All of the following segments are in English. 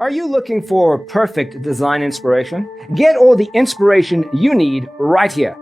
Are you looking for perfect design inspiration? Get all the inspiration you need right here.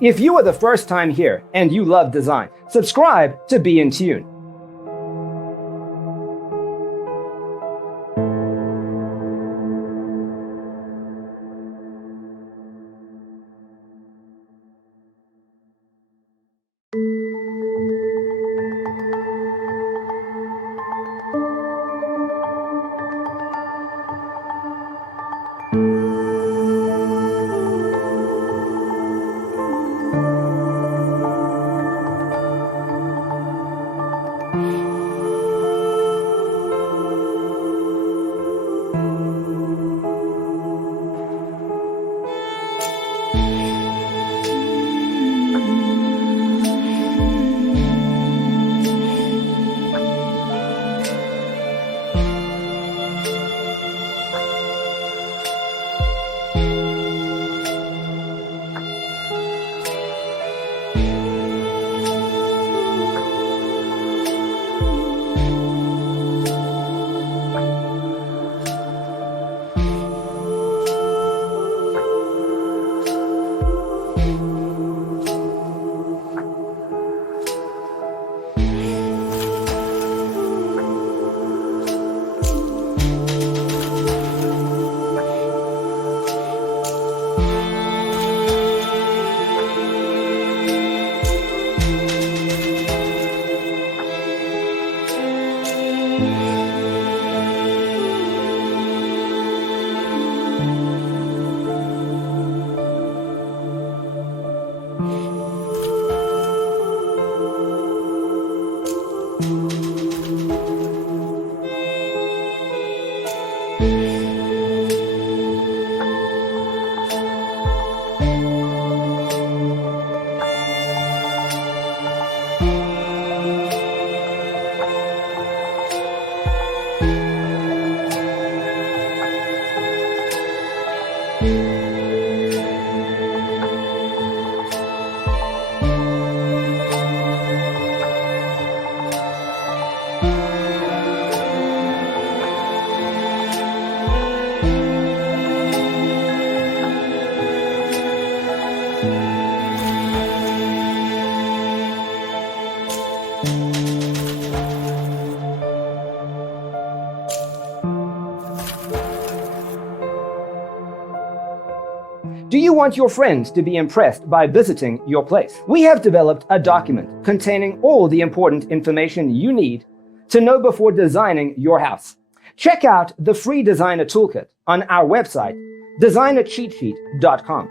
If you are the first time here and you love design, subscribe to be in tune. Do you want your friends to be impressed by visiting your place? We have developed a document containing all the important information you need to know before designing your house. Check out the free designer toolkit on our website, designercheatsheet.com.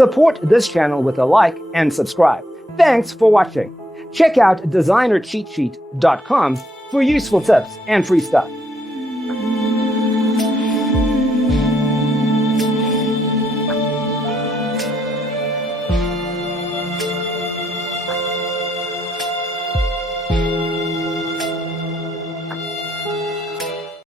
Support this channel with a like and subscribe. Thanks for watching. Check out designercheatsheet.com for useful tips and free stuff.